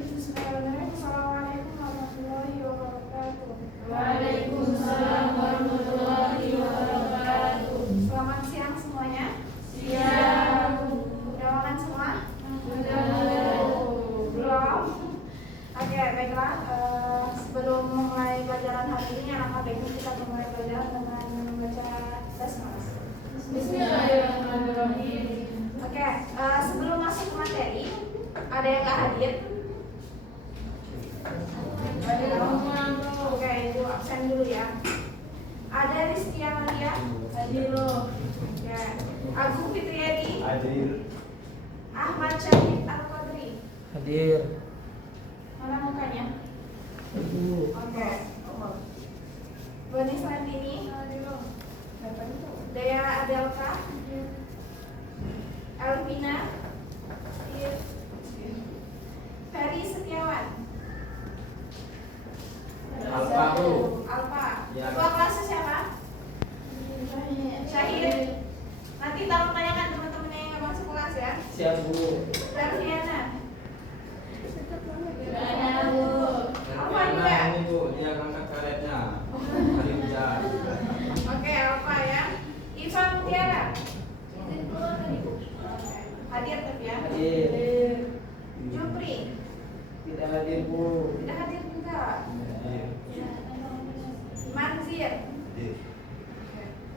Bismillahirrahmanirrahim. Assalamualaikum warahmatullahi wabarakatuh. Waalaikumsalam warahmatullahi wabarakatuh. Selamat siang semuanya. Siang. Udah makan semua? Sudah. Belum? Oke, baiklah. Sebelum memulai pelajaran hari ini, alangkah baiknya kita memulai pelajaran dengan membaca basmalah. Bismillahirrahmanirrahim. Oke, sebelum masuk ke materi, ada yang nggak hadir? Oke, ibu absen dulu ya. Ada Rizky Amalia? Hadir. Ya. Agung Fitriadi? Hadir. Ahmad Syahid Al-Qadri? Hadir. Mana mukanya? Ibu. Oke. Boni Sandini? Dea Adelka? Elvina? Ferry Setiawan? Alfa, Bu. Alfa. Ya. Ketua kelasnya siapa? Syahid. Nanti tolong tanyakan teman-teman yang nggak masuk kelas ya. Siap, Bu. Darviana. Ada Bu. Alfa juga. Ini Bu, dia ngangkat karetnya. Hari hujan. Oke, Alfa ya. Iva Mutiara. Hadir tapi ya. Hadir. Jupri. Tidak hadir, Bu. Tidak hadir juga. Hadir. Manzir. Hadir.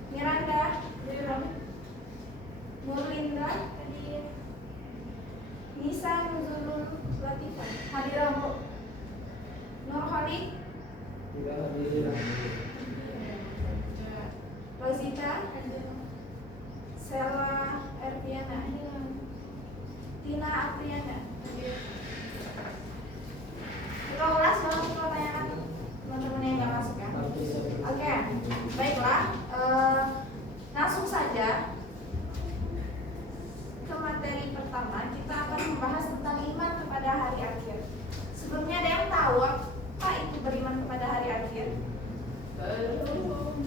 Miranda. Nurlinda. Nisa Nuzulul Latifah. Hadir Bu. Nurholik. Tidak hadir. Rosita. Sela Erdiana. Tina Apriana. Ketua kelas mau pertanyaan teman-teman yang nggak masuk ya. Oke, baiklah. Langsung saja ke materi pertama. Kita akan membahas tentang iman kepada hari akhir. Sebelumnya ada yang tahu apa itu beriman kepada hari akhir? Belum.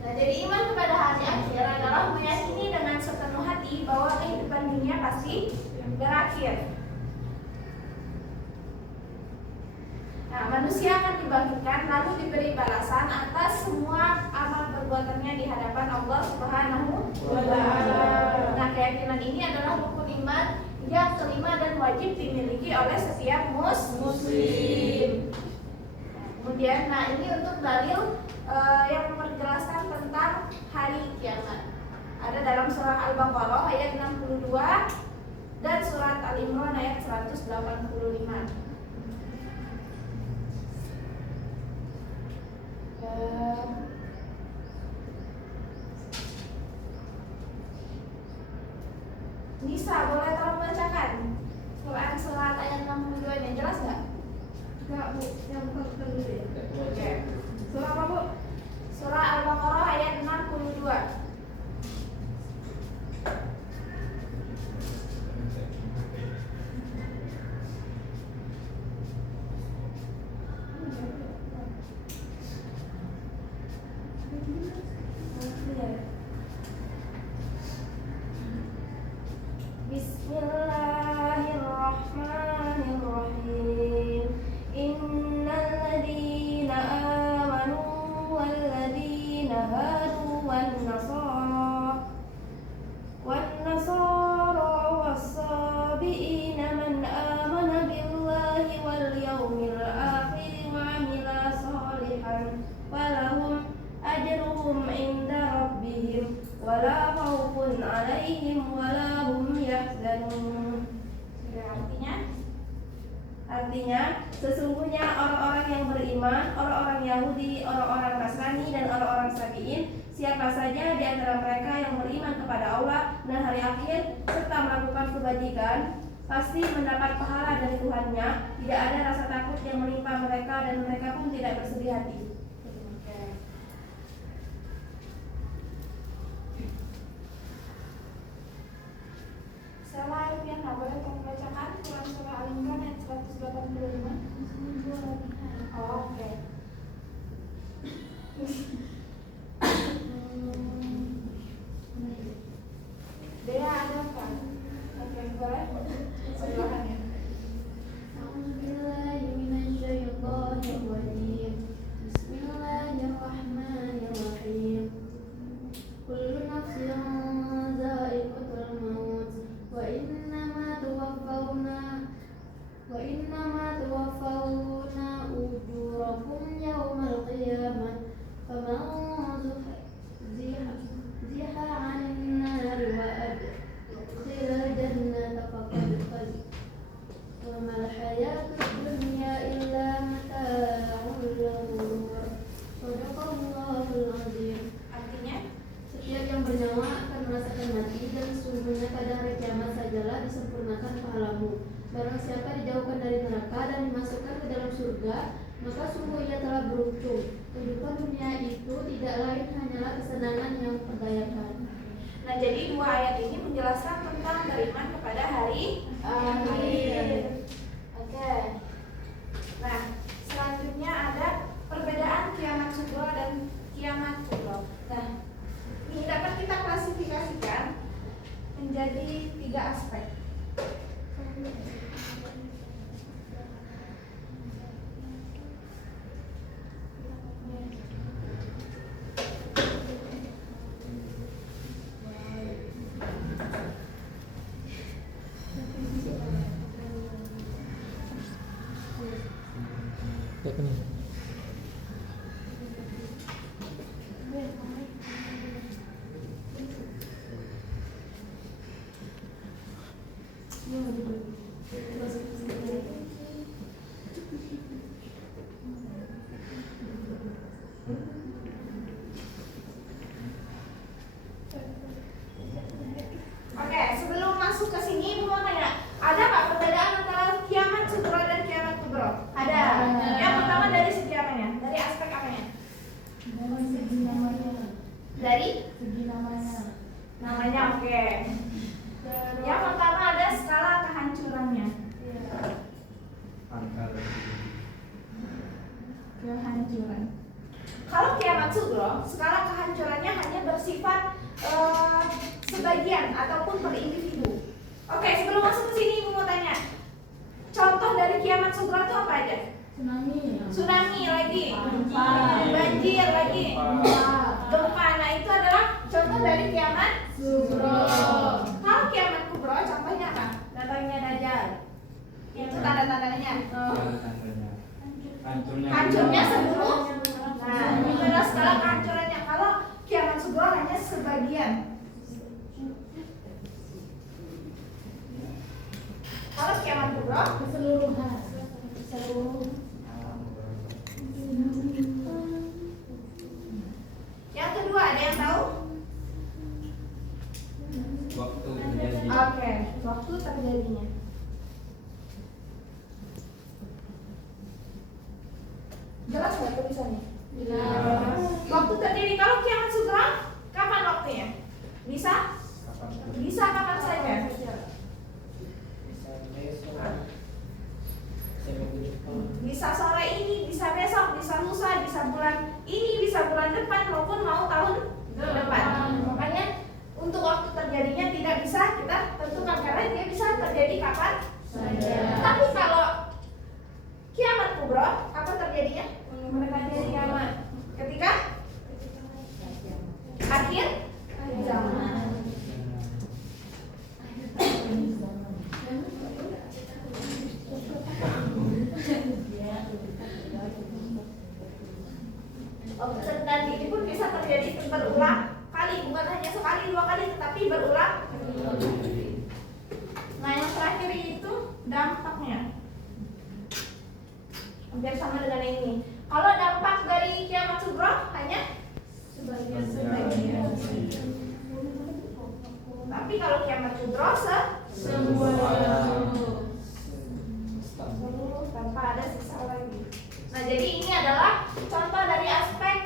Nah, jadi iman kepada hari akhir adalah meyakini dengan sepenuh hati bahwa kehidupan dunia pasti berakhir. Nah, manusia akan dibangkitkan lalu diberi balasan atas semua amal perbuatannya di hadapan Allah Subhanahu wa Ta'ala. Nah, keyakinan ini adalah rukun iman yang kelima dan wajib dimiliki oleh setiap muslim. Kemudian, nah ini untuk dalil yang memperjelaskan tentang hari kiamat. Ada dalam surah Al-Baqarah ayat 62 dan surat Al-Imran ayat 185. Nisa, boleh tolong bacakan Quran surat ayat 62 nya, jelas nggak? Enggak Bu, yang bukan dulu ya. Oke. Surah apa Bu? Surah Al-Baqarah ayat 62. Bismillahirrahmanirrahim. Innal ladzina amanu wal ladzina hadu wan nasara was-sabiina man amana billahi wal yawmil akhir wa amila shalihan walahum ajruhum inda rabbihim wala khaufun 'alaihim wala hum yahzanun. Artinya, sesungguhnya orang-orang yang beriman, orang-orang Yahudi, orang-orang Nasrani, dan orang-orang Sabi'in, siapa saja di antara mereka yang beriman kepada Allah dan hari akhir serta melakukan kebajikan, pasti mendapat pahala dari Tuhannya. Tidak ada rasa takut yang menimpa mereka dan mereka pun tidak bersedih hati. Salah yang boleh kamu bacakan Quran surah Al-Imran ayat 185. Oh, oke. Dea ada apa? Oke, boleh. disempurnakan pahalamu. Barang siapa dijauhkan dari neraka dan dimasukkan ke dalam surga, maka sungguh ia telah beruntung. Kehidupan dunia itu tidak lain hanyalah kesenangan yang terbayarkan. Nah, jadi dua ayat ini menjelaskan tentang beriman kepada hari akhir. Oke. Nah, selanjutnya ada perbedaan kiamat sughra dan kiamat kubra. Nah, ini dapat kita klasifikasikan menjadi 3 aspek. Oke, sebelum masuk ke sini, Ibu mau tanya, ada nggak perbedaan antara kiamat sughra dan kiamat kubra? Ada. Yang pertama dari segi apanya? Dari aspek apanya? Dari segi namanya. Dari Segi namanya. namanya, oke. Yang pertama ada skala kehancurannya. Kehancuran. Kalau kiamat sughra, skala kehancurannya hanya bersifat sebagian ataupun per individu. Oke, sebelum masuk ke sini Ibu mau tanya, contoh dari kiamat sughra itu apa aja? Tsunami lagi, banjir lagi, gempa. Nah, itu adalah contoh dari kiamat sughra. Kalau kiamat kubra contohnya apa? Datangnya Dajjal. Itu tanda-tandanya. Hancurnya seluruh. Nah, itu adalah skala kehancurannya. Kalau kiamat sughra hanya sebagian. Kalau kiamat kubra Keseluruhan. seluruh. Yang kedua, ada yang tahu? Waktu terjadi. Oke, waktu terjadinya. Jelas nggak tulisannya? Jelas. Waktu terjadi kalau kiamat sughra, kapan waktunya? Bisa? Bisa kapan saja. Bisa sore ini, bisa besok, bisa lusa, bisa bulan ini, bisa bulan depan maupun mau tahun depan. Makanya untuk waktu terjadinya tidak bisa kita tentukan karena dia bisa terjadi kapan saja. Tapi kalau kiamat kubra, kapan terjadinya? Mendekati kiamat. Ketika akhir zaman. Dan ini pun bisa terjadi berulang kali, bukan hanya sekali, 2 kali, tetapi berulang. Nah, yang terakhir itu dampaknya. Hampir sama dengan ini. Kalau dampak dari kiamat sughra hanya sebagian. Tapi kalau kiamat kubra semua tanpa ada sisa lagi. Nah, jadi ini adalah contoh dari aspek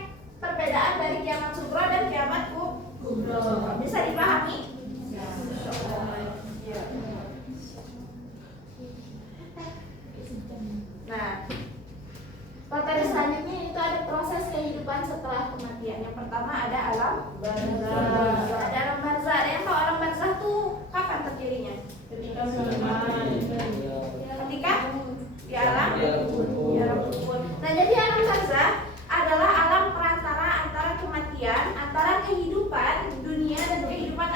perbedaan dari kiamat sughra dan kiamat kubra. Bisa dipahami? Nah, materi selanjutnya itu ada proses kehidupan setelah kematian. Yang pertama ada alam barzah. Ada alam barzah. Ada yang tahu alam barzah tuh kapan terjadinya? Ketika di alam kubur. Nah, jadi alam barzah adalah alam perantara antara kematian, antara kehidupan dunia dan kehidupan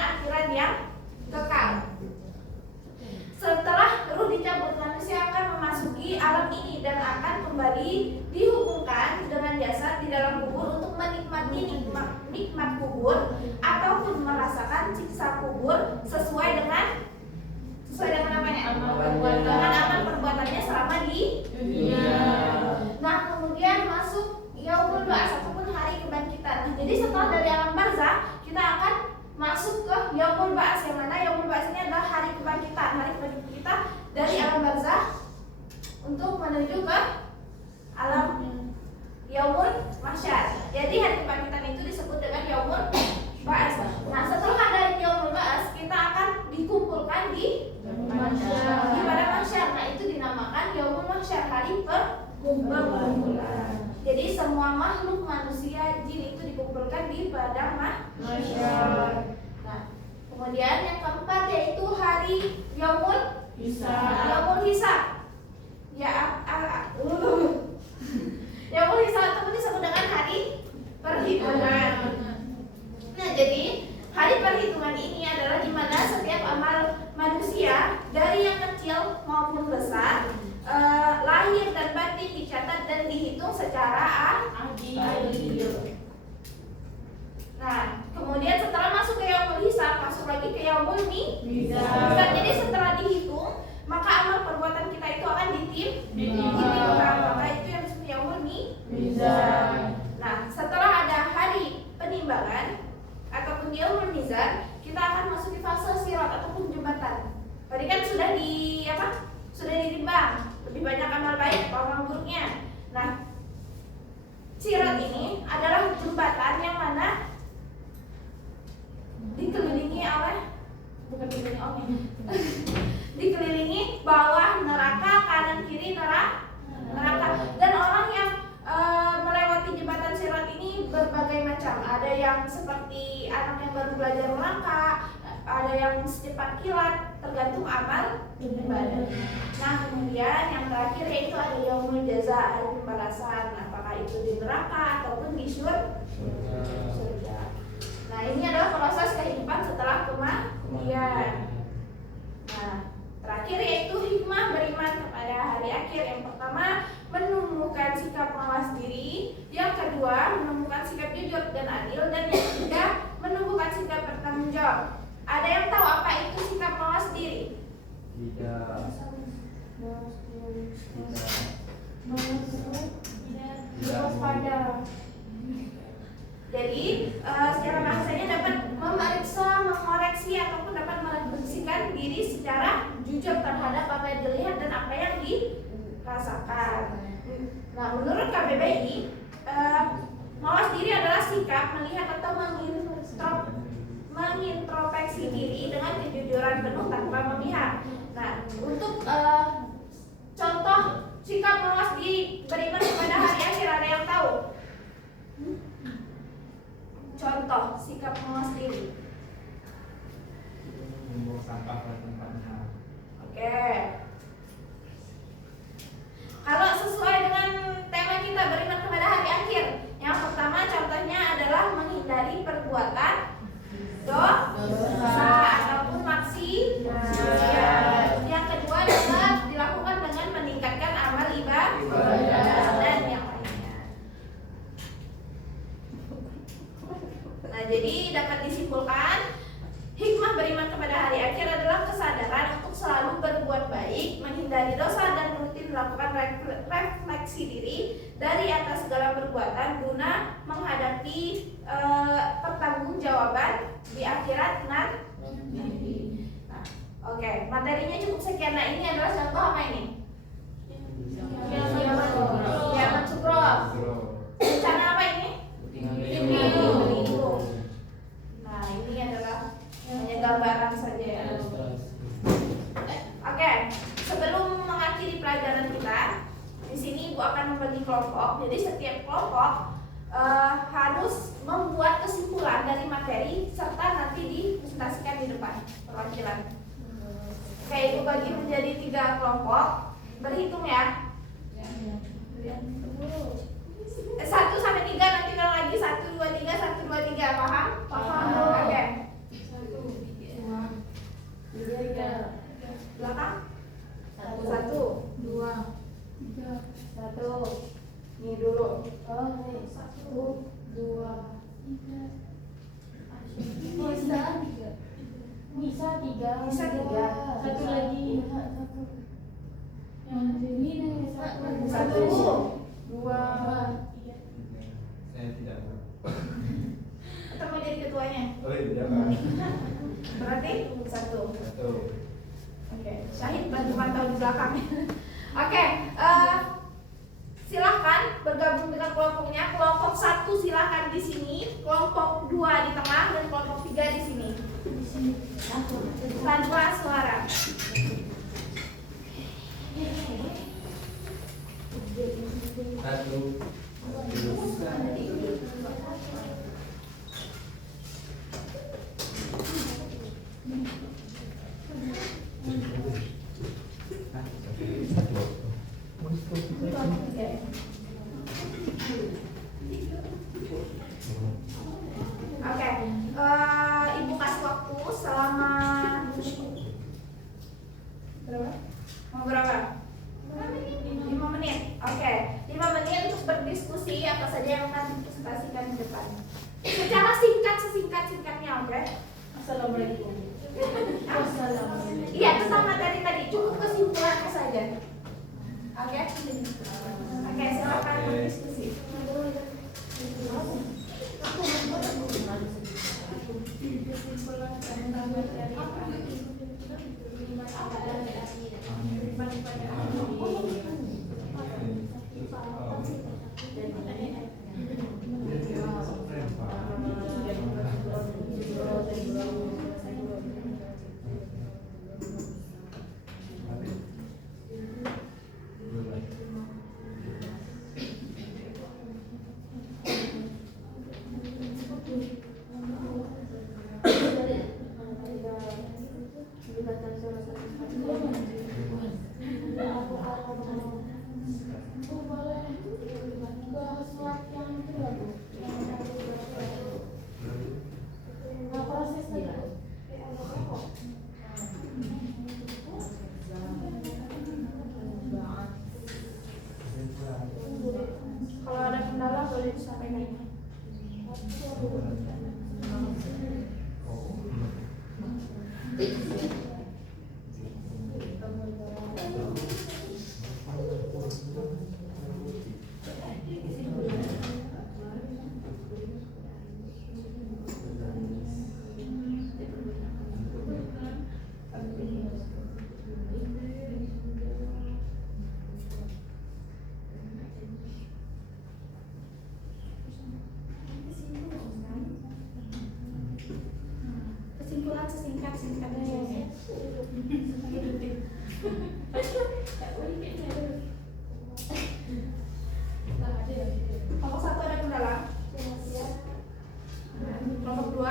barzakh untuk menuju ke alam yaumul mahsyar. Jadi hari kebangkitan itu disebut dengan yaumul ba'ats. Nah, setelah ada yaumul ba'ats, kita akan dikumpulkan di padang mahsyar. Nah, itu dinamakan yaumul mahsyar, hari perkumpulan. Jadi semua makhluk manusia, jin itu dikumpulkan di padang mahsyar. Nah, kemudian yang keempat yaitu hari yaumul hisab. Yaumul hisab itu disebut dengan hari perhitungan. Nah, jadi hari perhitungan ini adalah di mana setiap amal manusia dari yang kecil maupun besar, lahir dan batin dicatat dan dihitung secara adil. Nah, kemudian setelah masuk ke yaumul hisab, masuk lagi ke yaumul mizan. Jadi setelah dihitung, maka amal perbuatan kita itu akan ditimbang. Maka itu yang disebut yaumul mizan. Nah, setelah ada hari penimbangan ataupun yaumul mizan, kita akan masuk di fase sirat ataupun jembatan. Tadi kan sudah ditimbang lebih banyak amal baik atau amal buruknya. Nah, sirat ini adalah jembatan yang mana dikelilingi oleh dikelilingi bawah neraka, kanan kiri neraka. Dan orang yang melewati jembatan sirat ini berbagai macam. Ada yang seperti anak yang baru belajar melangkah, ada yang secepat kilat, tergantung amal ibadah. Nah, kemudian yang terakhir yaitu ada yaumul jaza, hari pembalasan, apakah itu di neraka ataupun di surga. Nah, ini adalah proses kehidupan setelah kematian. Nah, terakhir yaitu hikmah beriman kepada hari akhir. Yang pertama, menumbuhkan sikap mawas diri. Yang kedua, menumbuhkan sikap jujur dan adil. Dan yang ketiga, menumbuhkan sikap bertanggung jawab. Ada yang tahu apa itu sikap mawas diri? Tidak. Jadi secara bahasanya dapat memeriksa, mengoreksi ataupun dapat merefleksikan diri secara jujur terhadap apa yang dilihat dan apa yang dirasakan. Nah, menurut KBBI, mawas diri adalah sikap melihat atau mengintrospeksi diri dengan kejujuran penuh tanpa memihak. Nah, untuk contoh sikap mawas diri beriman kepada hari akhir, ada yang tahu? Contoh sikap mawas diri. Membuang sampah ke tempatnya. Oke. Kalau sesuai dengan tema kita beriman kepada hari akhir, yang pertama contohnya adalah menghindari perbuatan dosa ataupun maksiat. Yang kedua adalah dilakukan dengan meningkatkan amal ibadah dan yang lainnya. Nah, jadi dapat disimpulkan hikmah beriman kepada hari akhir adalah kesadaran untuk selalu berbuat baik, menghindari dosa dan rutin melakukan refleksi diri dari atas segala perbuatan guna menghadapi pertanggungjawaban di akhirat nanti. Nah, oke, materinya cukup sekian. Nah, ini adalah contoh apa ini? Kiamat sugro. Bencana apa ini? Berlindung. Nah, ini adalah hanya gambaran saja ya. Oke, sebelum mengakhiri pelajaran kita, di sini Ibu akan membagi kelompok. Jadi setiap kelompok harus membuat kesimpulan dari materi serta nanti dipresentasikan di depan perwakilan. Oke, Ibu bagi menjadi 3 kelompok. Berhitung ya. 1 sampai 3, nanti kalau lagi 1, 2, 3, 1, 2, 3. Paham? Paham. Oke. 3. Belakang? 1, 2, 1. Ini dulu. 1, 2, 3. Bisa 3. Satu lagi. Yang ini 1, 2. Saya tidak tahu. Atau mau jadi ketuanya? Oh iya, jangan. Berarti 1. Satu. Oke. Syahid bantu pantau di belakang. Oke, silahkan bergabung dengan kelompoknya. Kelompok 1 silahkan di sini, kelompok 2 di tengah, dan kelompok 3 di sini. Tanpa suara. Satu. Oke, Ibu kasih waktu selama berapa? Mau berapa? 5 menit. Oke, 5 menit untuk berdiskusi apa saja yang akan dipresentasikan di depan. Secara singkat, sesingkat-singkatnya, oke? Assalamualaikum. Iya, tentang materi tadi, cukup kesimpulannya saja. Oke? Oke, silakan berdiskusi. Kalau ada kendala boleh disampaikan. Kesimpulan sesingkat-singkatnya. Kelompok 1 ada kendala? Kelompok 2?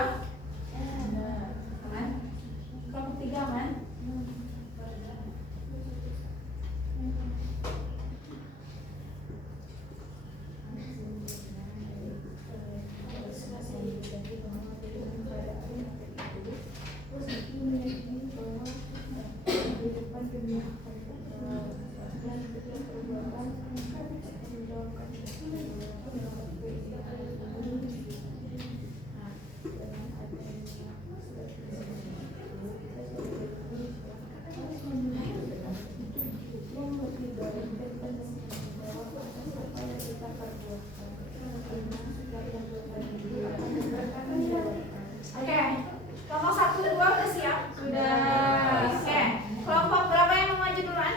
Aman? Kelompok 3 aman? Oke, kelompok 1 dan 2 udah siap? Sudah. Oke, kelompok berapa yang mau maju duluan?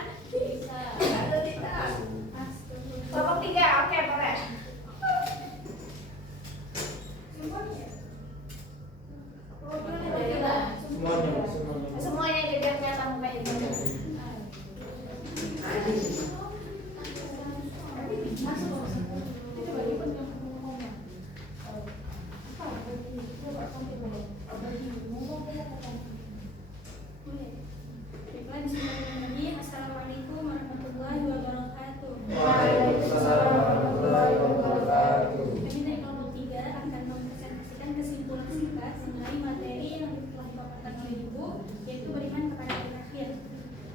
Kelompok 3, oke boleh. Semuanya aja biar kelihatan mukanya. Assalamualaikum warahmatullahi wabarakatuh. Waalaikumsalam warahmatullahi wabarakatuh. Kami dari kelompok 3 akan mempresentasikan kesimpulan singkat mengenai materi yang telah dipaparkan oleh Ibu, yaitu beriman kepada hari akhir.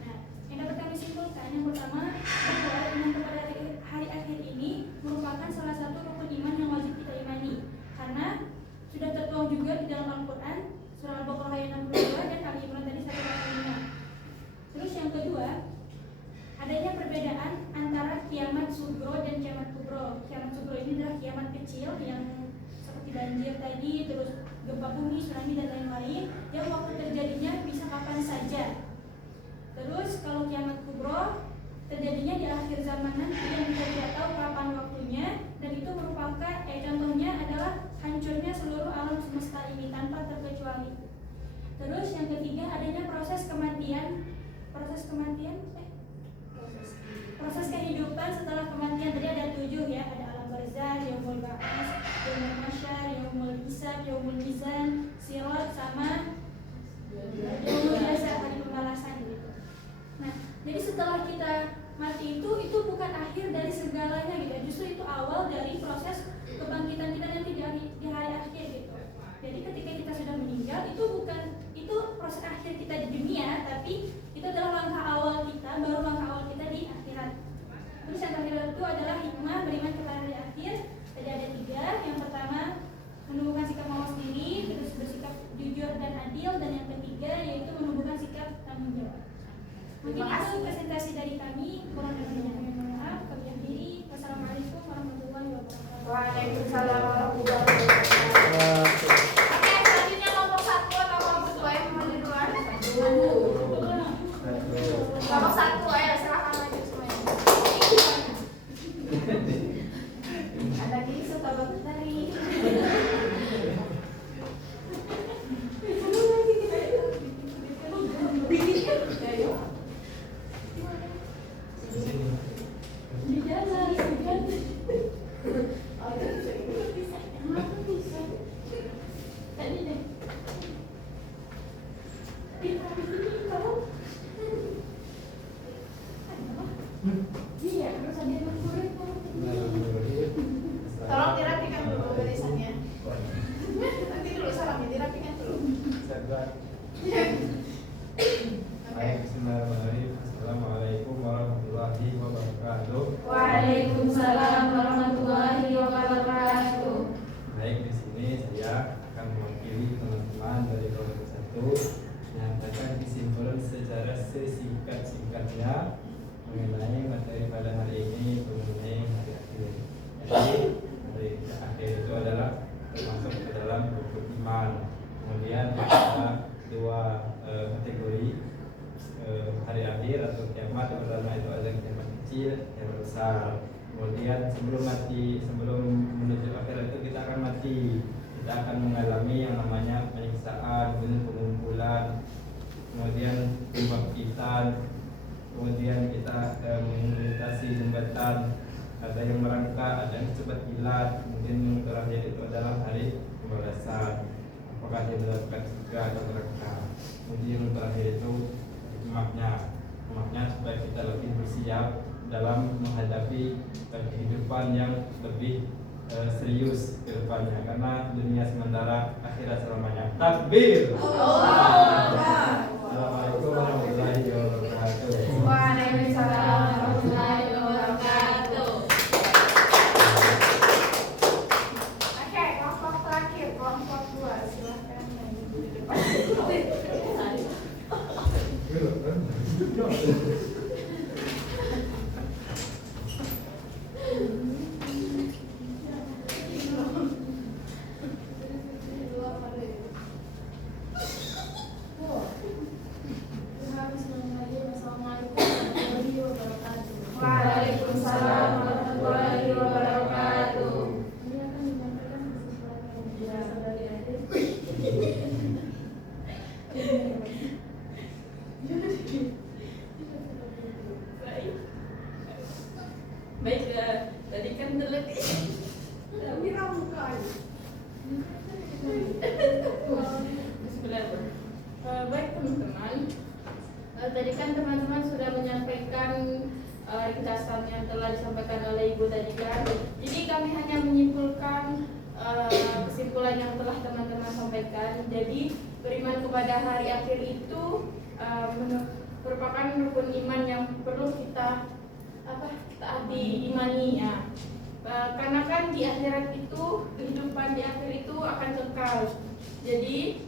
Nah, yang dapat kami simpulkan yang pertama bahwa iman kepada hari akhir ini merupakan salah satu rukun iman yang wajib kita imani, karena sudah tertuang juga di dalam Al-Quran surah Al-Baqarah ayat 62 dan Ali Imran tadi 145. Terus yang kedua, adanya perbedaan antara kiamat sugro dan kiamat kubro. Kiamat sugro ini adalah kiamat kecil yang seperti banjir tadi, terus gempa bumi, tsunami dan lain-lain, yang waktu terjadinya bisa kapan saja. Terus kalau kiamat kubro terjadinya di akhir zaman nanti yang kita tidak tahu kapan waktunya, dan itu merupakan contohnya adalah hancurnya seluruh alam semesta ini tanpa terkecuali. Terus yang ketiga adanya proses kehidupan setelah kematian. Tadi ada 7 ya, ada alam barzah, yaumul ba'ats, yaumul mahsyar, yaumul hisab, yaumul mizan, sirat, sama yaumul jaza, hari pembalasan gitu. Nah, jadi setelah kita mati itu bukan akhir dari segalanya gitu. Justru itu awal dari proses kebangkitan kita nanti di hari akhir gitu. Jadi ketika kita sudah meninggal itu proses akhir kita di dunia, tapi itu adalah langkah awal kita, baru langkah awal kita di akhirat. Terus yang terakhir itu adalah hikmah beriman kepada hari akhir. Tadi ada 3. Yang pertama menumbuhkan sikap mawas diri, terus bersikap jujur dan adil, dan yang ketiga yaitu menumbuhkan sikap tanggung jawab. Mungkin itu presentasi dari kami. Kurang lebihnya mohon maaf. Kami akhiri. Wassalamualaikum warahmatullahi wabarakatuh. Waalaikumsalam warahmatullahi wabarakatuh. Oke, selanjutnya kelompok 1 atau kelompok 2 yang mau duluan? Kelompok 1, ayo silakan maju semuanya. Ada kisah suka banget tadi. Tolong dirapikan dulu barisannya. Nanti dulu salamnya dirapikan dulu. Baik, bismillahirrahmanirrahim. Assalamualaikum warahmatullahi wabarakatuh. Waalaikumsalam warahmatullahi wabarakatuh. Baik, di sini saya akan mewakili teman-teman dari kelompok 1 menyampaikan kesimpulan secara sesingkat-singkatnya mengenai materi pada hari ini mengenai hari akhir. Jadi hari akhir itu adalah termasuk ke dalam rukun iman. Kemudian ada 2 kategori hari akhir atau kiamat. Yang pertama itu ada kiamat kecil, kiamat besar. Kemudian sebelum menuju akhirat itu kita akan mati. Kita akan mengalami yang namanya penyiksaan, kemudian pengumpulan, kemudian pembangkitan, kemudian kita melintasi jembatan, ada yang merangkak, ada yang cepat kilat, kemudian yang terakhir itu adalah hari pembalasan. Apakah dia mendapatkan surga atau neraka? Kemudian yang terakhir itu hikmahnya supaya kita lebih bersiap dalam menghadapi kehidupan yang lebih serius ke depannya, karena dunia sementara, akhirat selamanya. Takbir. Assalamualaikum warahmatullahi wabarakatuh. Waalaikumsalam warahmatullahi wabarakatuh. Oke, kelompok terakhir, kelompok 2, silahkan maju di depan. Waalaikumsalam warahmatullahi wabarakatuh. Ini akan menyampaikan kesimpulan dari akhir. Baik, tadi kan terlebih tapi rambuka baik teman-teman, tadi kan teman-teman sudah menyampaikan ringkasan yang telah disampaikan oleh Ibu tadi kan. Jadi kami hanya menyimpulkan kesimpulan yang telah teman-teman sampaikan. Jadi beriman kepada hari akhir itu merupakan rukun iman yang perlu kita diimani ya. Karena kan di akhirat itu, kehidupan di akhir itu akan kekal. Jadi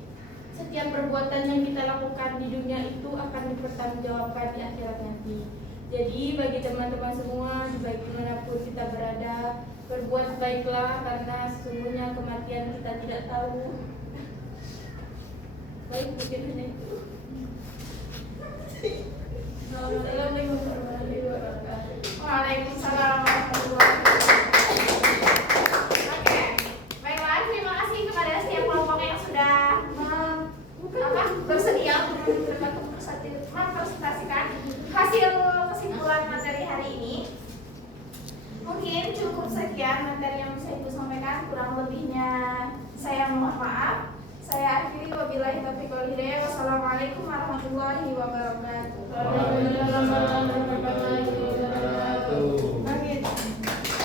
setiap perbuatan yang kita lakukan di dunia itu akan dipertanggungjawabkan di akhirat nanti. Jadi bagi teman-teman semua, bagi dimanapun kita berada, berbuat baiklah, karena sesungguhnya kematian kita tidak tahu. Baik, mungkin hanya itu. Assalamualaikum warahmatullahi wabarakatuh. Waalaikumsalam warahmatullahi wabarakatuh. Oke, baiklah, terima kasih kepada setiap kelompok yang sudah bersedia untuk mempresentasikan hasil kesimpulan materi hari ini. Mungkin cukup sekian materi yang bisa Ibu sampaikan, kurang lebihnya saya mohon maaf. Saya akhiri, wabillahi taufiq wal hidayah. Wassalamualaikum warahmatullahi wabarakatuh.